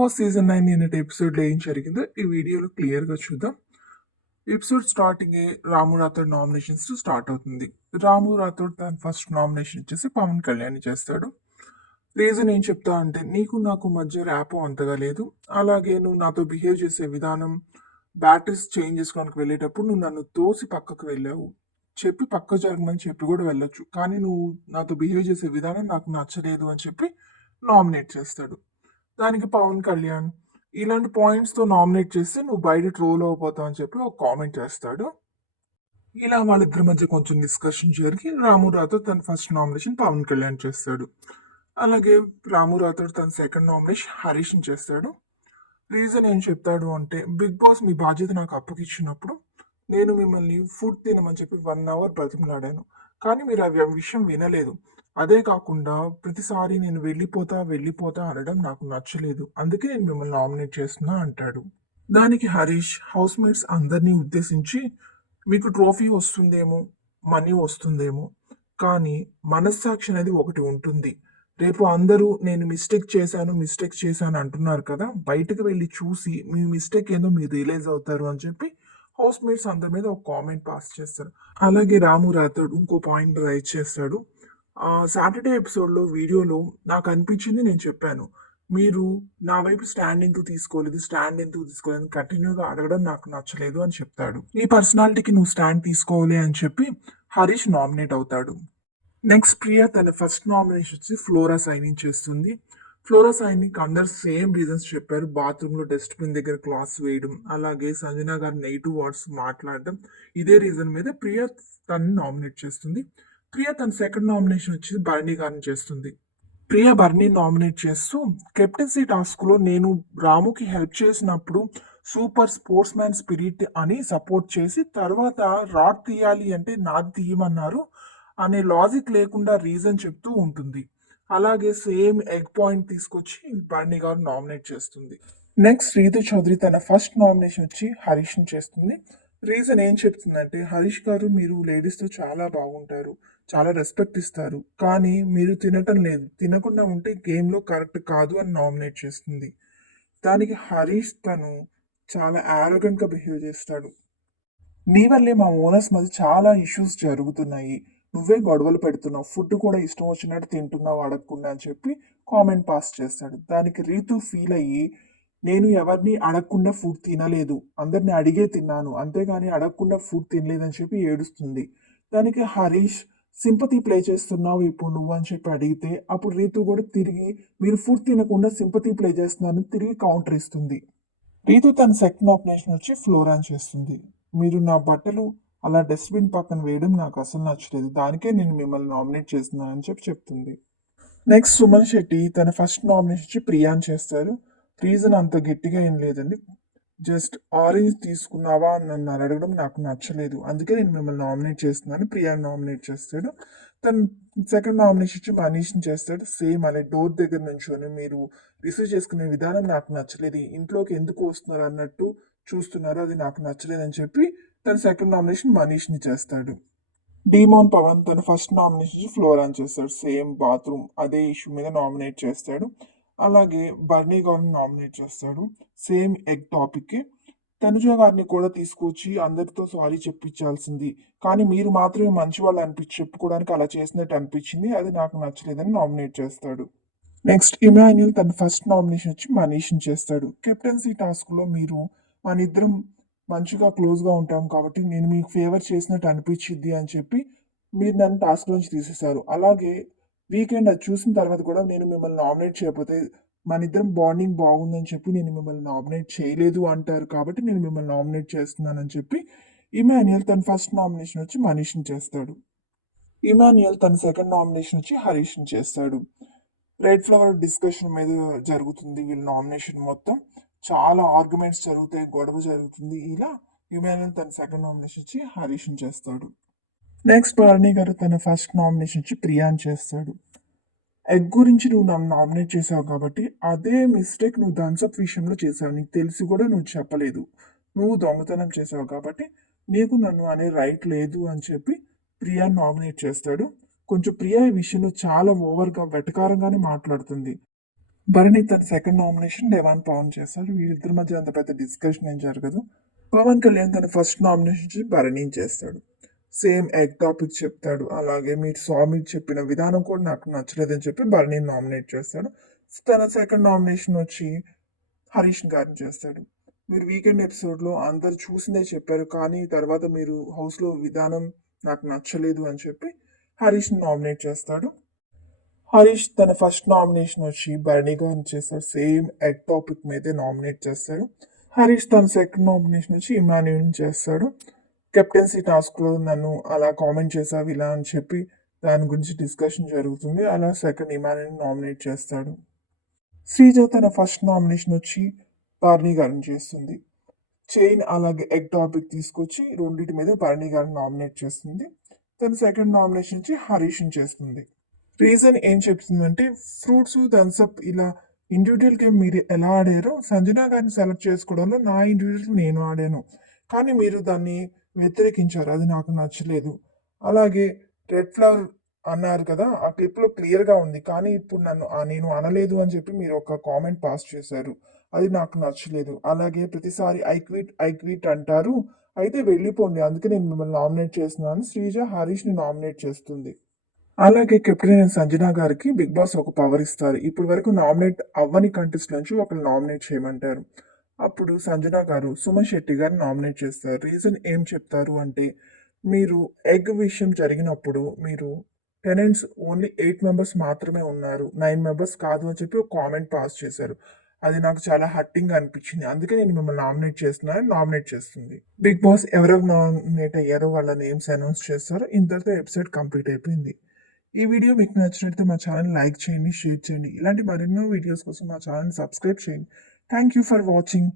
Boss season 9 నిన్నటి ఎపిసోడ్‌లో ఏం జరిగిందో ఈ వీడియోలో క్లియర్‌గా చూద్దాం. ఎపిసోడ్ స్టార్టింగే రాము రాథోడ్ నామినేషన్స్ స్టార్ట్ అవుతుంది. రాము రాథోడ్ తన ఫస్ట్ నామినేషన్ ఇచ్చేసి పవన్ కళ్యాణ్‌ని చేస్తాడు. రీజన్ ఏం చెప్తా అంటే, నీకు నాకు మధ్య ర్యాపో అంతగా లేదు. అలాగే నువ్వు నాతో బిహేవ్ చేసే విధానం, బ్యాటరీస్ చేంజ్ చేసుకోవడానికి వెళ్ళేటప్పుడు నువ్వు నన్ను తోసి పక్కకు వెళ్ళావు. చెప్పి పక్కకు జరగమని చెప్పి కూడా వెళ్ళొచ్చు. కానీ నువ్వు నాతో బిహేవ్ చేసే విధానం నాకు నచ్చలేదు అని చెప్పి నామినేట్ చేస్తాడు. దానికి పవన్ కళ్యాణ్ ఇలాంటి పాయింట్స్‌తో నామినేట్ చేస్తే నువ్వు బయట ట్రోల్ అయిపోతావు అని చెప్పి ఒక కామెంట్ చేస్తాడు. ఇలా వాళ్ళిద్దరి మధ్య కొంచెం డిస్కషన్ జరిగి రాము రాథోడ్ తన ఫస్ట్ నామినేషన్ పవన్ కళ్యాణ్ చేస్తాడు. అలాగే రాము రాథోడ్ తన సెకండ్ నామినేషన్ హరీష్‌ని చేస్తాడు. రీజన్ ఏం చెప్తాడు అంటే, బిగ్ బాస్ మీ బాధ్యత నాకు అప్పగిచ్చినప్పుడు నేను మిమ్మల్ని ఫుడ్ తినమని చెప్పి 1 అవర్ బ్రతిమలాడాను. కానీ మీరు ఆ విషయం వినలేదు. అదే కాకుండా ప్రతిసారి నేను వెళ్ళిపోతా అనడం నాకు నచ్చలేదు. అందుకే నేను మిమ్మల్ని నామినేట్ చేస్తున్నా అంటాడు. దానికి హరీష్ హౌస్‌మేట్స్ అందరినీ ఉద్దేశించి, మీకు ట్రోఫీ వస్తుందేమో, మనీ వస్తుందేమో, కానీ మనస్సాక్షి అనేది ఒకటి ఉంటుంది. రేపు అందరూ నేను మిస్టేక్ చేశాను అంటున్నారు కదా! బయటకు వెళ్లి చూసి మీ మిస్టేక్ ఏందో మీరు రియలైజ్ అవుతారు అని చెప్పి హౌస్‌మేట్స్ అందరి మీద ఒక కామెంట్ పాస్ చేస్తారు. అలాగే రాము రాథోడ్ ఇంకో పాయింట్ రైజ్ చేస్తాడు. సాటర్డే ఎపిసోడ్‌లో వీడియోలో నాకు అనిపించింది నేను చెప్పాను. మీరు నా వైపు స్టాండ్ ఎందుకు తీసుకోలేదు అని కంటిన్యూగా అడగడం నాకు నచ్చలేదు అని చెప్తాడు. నీ పర్సనాలిటీకి నువ్వు స్టాండ్ తీసుకోవాలి అని చెప్పి హరీష్ నామినేట్ అవుతాడు. నెక్స్ట్ ప్రియా తన ఫస్ట్ నామినేషన్ వచ్చి ఫ్లోరా సైనింగ్ చేస్తుంది. ఫ్లోరా సైనింగ్ అందరు సేమ్ రీజన్స్ చెప్పారు. బాత్రూంలో డస్ట్బిన్ దగ్గర క్లాత్స్ వేయడం, అలాగే సంజన గారు నెగిటివ్ వర్డ్స్ మాట్లాడడం. ఇదే రీజన్ మీద ప్రియా తనని నామినేట్ చేస్తుంది. ప్రియా తన సెకండ్ నామినేషన్ వచ్చి బర్నీ గారిని చేస్తుంది. ప్రియా బర్నీ నామినేట్ చేస్తూ, కెప్టెన్సీ టాస్క్లో నేను రాముకి హెల్ప్ చేసినప్పుడు సూపర్ స్పోర్ట్స్ మ్యాన్ స్పిరిట్ అని సపోర్ట్ చేసి తర్వాత రాడ్ తీయాలి అంటే నాది తీయమన్నారు అనే లాజిక్ లేకుండా రీజన్ చెప్తూ ఉంటుంది. అలాగే సేమ్ ఎగ్ పాయింట్ తీసుకొచ్చి బర్నీ గారు నామినేట్ చేస్తుంది. నెక్స్ట్ రీతు చౌదరి తన ఫస్ట్ నామినేషన్ వచ్చి హరీష్ని చేస్తుంది. రీజన్ ఏం చెప్తుందంటే, హరీష్ గారు మీరు లేడీస్తో చాలా బాగుంటారు, చాలా రెస్పెక్ట్ ఇస్తారు, కానీ మీరు తినటం లేదు, తినకుండా ఉంటే గేమ్లో కరెక్ట్ కాదు అని నామినేట్ చేస్తుంది. దానికి హరీష్ తను చాలా యారోగెంట్గా బిహేవ్ చేస్తాడు. నీ వల్లే మా ఓనర్స్ మధ్య చాలా ఇష్యూస్ జరుగుతున్నాయి, నువ్వే గొడవలు పెడుతున్నావు, ఫుడ్ కూడా ఇష్టం వచ్చినట్టు తింటున్నావు అడగకుండా అని చెప్పి కామెంట్ పాస్ చేస్తాడు. దానికి రీతు ఫీల్ అయ్యి, నేను ఎవరిని అడగకుండా ఫుడ్ తినలేదు, అందరిని అడిగే తిన్నాను, అంతేగాని అడగకుండా ఫుడ్ తినలేదని చెప్పి ఏడుస్తుంది. దానికి హరీష్ సింపతి ప్లే చేస్తున్నావు ఇప్పుడు నువ్వు అని చెప్పి అడిగితే, అప్పుడు రీతు కూడా తిరిగి మీరు ఫుడ్ తినకుండా సింపతి ప్లే చేస్తున్నానని తిరిగి కౌంటర్ ఇస్తుంది. రీతు తన సెకండ్ నామినేషన్ వచ్చి ఫ్లోరాన్ చేస్తుంది. మీరు నా బట్టలు అలా డస్ట్బిన్ పక్కన వేయడం నాకు అసలు నచ్చలేదు, దానికే నేను మిమ్మల్ని నామినేట్ చేస్తున్నాను అని చెప్పి చెప్తుంది. నెక్స్ట్ సుమన్ శెట్టి తన ఫస్ట్ నామినేషన్ వచ్చి ప్రియాని చేస్తారు. రీజన్ అంత గట్టిగా ఏం లేదండి, జస్ట్ ఆరెంజ్ తీసుకున్నావా అని నన్ను అడగడం నాకు నచ్చలేదు, అందుకే నేను మిమ్మల్ని నామినేట్ చేస్తున్నాను ప్రియాని నామినేట్ చేస్తాడు. తన సెకండ్ నామినేషన్ వచ్చి మనీష్ని చేస్తాడు. సేమ్ అలా డోర్ దగ్గర నుంచొని మీరు రిసీవ్ చేసుకునే విధానం నాకు నచ్చలేదు, ఇంట్లోకి ఎందుకు వస్తున్నారు అన్నట్టు చూస్తున్నారు, అది నాకు నచ్చలేదు అని చెప్పి తన సెకండ్ నామినేషన్ మనీష్ని చేస్తాడు. డీమాన్ పవన్ తన ఫస్ట్ నామినేషన్ ఫ్లోరాన్ చేస్తాడు. సేమ్ బాత్రూమ్ అదే ఇష్యూ మీద నామినేట్ చేస్తాడు. అలాగే బర్నీ గారిని నామినేట్ చేస్తాడు సేమ్ ఎగ్ టాపిక్కి. తనుజ గారిని కూడా తీసుకొచ్చి అందరితో సారీ చెప్పించాల్సింది, కానీ మీరు మాత్రమే మంచి వాళ్ళు చెప్పుకోవడానికి అలా చేసినట్టు అనిపించింది, అది నాకు నచ్చలేదని నామినేట్ చేస్తాడు. నెక్స్ట్ ఇమాన్యుల్ తన ఫస్ట్ నామినేషన్ వచ్చి మనీష్ని చేస్తాడు. కెప్టెన్సీ టాస్క్లో మీరు మన ఇద్దరం మంచిగా క్లోజ్గా ఉంటాం కాబట్టి నేను మీకు ఫేవర్ చేసినట్టు అనిపించింది అని చెప్పి మీరు నన్ను టాస్క్ నుంచి తీసేశారు. అలాగే వీకెండ్ అది చూసిన తర్వాత కూడా నేను మిమ్మల్ని నామినేట్ చేయకపోతే మన ఇద్దరం బాండింగ్ బాగుందని చెప్పి నేను మిమ్మల్ని నామినేట్ చేయలేదు అంటారు, కాబట్టి నేను మిమ్మల్ని నామినేట్ చేస్తున్నానని చెప్పి ఇమాన్యుయల్ తన ఫస్ట్ నామినేషన్ వచ్చి మనీష్ని చేస్తాడు. ఇమాన్యుయల్ తన సెకండ్ నామినేషన్ వచ్చి హరీష్ని చేస్తాడు. రెడ్ ఫ్లవర్ డిస్కషన్ మీద జరుగుతుంది వీళ్ళ నామినేషన్ మొత్తం. చాలా ఆర్గ్యుమెంట్స్ జరుగుతాయి, గొడవ జరుగుతుంది. ఇలా ఇమాన్యుయల్ తన సెకండ్ నామినేషన్ వచ్చి హరీష్ని చేస్తాడు. నెక్స్ట్ భరణి గారు తన ఫస్ట్ నామినేషన్ వచ్చి ప్రియాని చేస్తాడు. ఎగ్ గురించి నువ్వు నన్ను నామినేట్ చేసావు కాబట్టి అదే మిస్టేక్ నువ్వు థమ్స్అప్ విషయంలో చేసావు, నీకు తెలిసి కూడా నువ్వు చెప్పలేదు, నువ్వు దొంగతనం చేసావు కాబట్టి నీకు నన్ను అనే రైట్ లేదు అని చెప్పి ప్రియాని నామినేట్ చేస్తాడు. కొంచెం ప్రియా ఈ విషయంలో చాలా ఓవర్గా వెటకారంగానే మాట్లాడుతుంది. భరణి తన సెకండ్ నామినేషన్ దేవాన్ పవన్ చేస్తాడు. వీళ్ళిద్దరి మధ్య అంత పెద్ద డిస్కషన్ ఏం జరగదు. పవన్ కళ్యాణ్ తన ఫస్ట్ నామినేషన్ ఇచ్చి భరణిని చేస్తాడు. సేమ్ ఎగ్ టాపిక్ చెప్తాడు. అలాగే మీరు స్వామి చెప్పిన విధానం కూడా నాకు నచ్చలేదని చెప్పి భరణిని నామినేట్ చేస్తాడు. తన సెకండ్ నామినేషన్ వచ్చి హరీష్ గారిని చేస్తాడు. మీరు వీకెండ్ ఎపిసోడ్లో అందరు చూసిందే చెప్పారు, కానీ తర్వాత మీరు హౌస్లో విధానం నాకు నచ్చలేదు అని చెప్పి హరీష్ని నామినేట్ చేస్తాడు. హరీష్ తన ఫస్ట్ నామినేషన్ వచ్చి భరణి గారిని చేస్తాడు. సేమ్ ఎగ్ టాపిక్ మీదే నామినేట్ చేస్తాడు. హరీష్ తన సెకండ్ నామినేషన్ వచ్చి ఇమాన్యుల్ని చేస్తాడు. కెప్టెన్సీ టాస్క్లో నన్ను అలా కామెంట్ చేసావు ఇలా అని చెప్పి దాని గురించి డిస్కషన్ జరుగుతుంది. అలా సెకండ్ ఇమాన్యుల్ని నామినేట్ చేస్తాడు. శ్రీజ తన ఫస్ట్ నామినేషన్ వచ్చి భరణి గారిని చేస్తుంది. చైన్ అలాగే ఎగ్ టాపిక్ తీసుకొచ్చి రెండింటి మీద భరణి గారిని నామినేట్ చేస్తుంది. తన సెకండ్ నామినేషన్ వచ్చి హరీష్ని చేస్తుంది. రీజన్ ఏం చెప్తుందంటే ఫ్రూట్స్ థమ్స్అప్ ఇలా ఇండివిజువల్ గేమ్ మీరు ఎలా ఆడారో సంజన గారిని సెలెక్ట్ చేసుకోవడంలో నా ఇండివిజువల్ నేను ఆడాను, కానీ మీరు దాన్ని వ్యతిరేకించారు, అది నాకు నచ్చలేదు. అలాగే రెడ్ ఫ్లవర్ అన్నారు కదా, ఆ క్లిప్లో క్లియర్గా ఉంది, కానీ ఇప్పుడు నేను అనలేదు అని చెప్పి మీరు ఒక కామెంట్ పాస్ చేశారు, అది నాకు నచ్చలేదు. అలాగే ప్రతిసారి ఐ క్విట్ అంటారు, అయితే వెళ్ళిపోండి, అందుకే నేను మిమ్మల్ని నామినేట్ చేస్తున్నాను. శ్రీజ హరీష్ని నామినేట్ చేస్తుంది. అలాగే కెప్టెన్ అయిన సంజన గారికి బిగ్ బాస్ ఒక పవర్ ఇస్తారు. ఇప్పటి వరకు నామినేట్ అవ్వని కంటెస్ట్ నుంచి ఒకరు నామినేట్ చేయమంటారు. అప్పుడు సంజన గారు సుమన్ శెట్టి గారిని నామినేట్ చేస్తారు. రీజన్ ఏం చెప్తారు అంటే, మీరు ఎగ్ విషయం జరిగినప్పుడు మీరు టెనెంట్స్ ఓన్లీ 8 మెంబర్స్ మాత్రమే ఉన్నారు, 9 మెంబర్స్ కాదు అని చెప్పి ఒక కామెంట్ పాస్ చేశారు. అది నాకు చాలా హట్టింగ్ అనిపించింది, అందుకే నేను మిమ్మల్ని నామినేట్ చేస్తున్నాను నామినేట్ చేస్తుంది. బిగ్ బాస్ ఎవరెవరు నామినేట్ అయ్యారో వాళ్ళ నేమ్స్ అనౌన్స్ చేస్తారు. ఇంతటితో ఎపిసోడ్ కంప్లీట్ అయిపోయింది. ఈ వీడియో మీకు నచ్చినట్లయితే మా ఛానల్ లైక్ చేయండి, షేర్ చేయండి. ఇలాంటి మరెన్నో వీడియోస్ కోసం మా ఛానల్ సబ్స్క్రైబ్ చేయండి. Thank you for watching.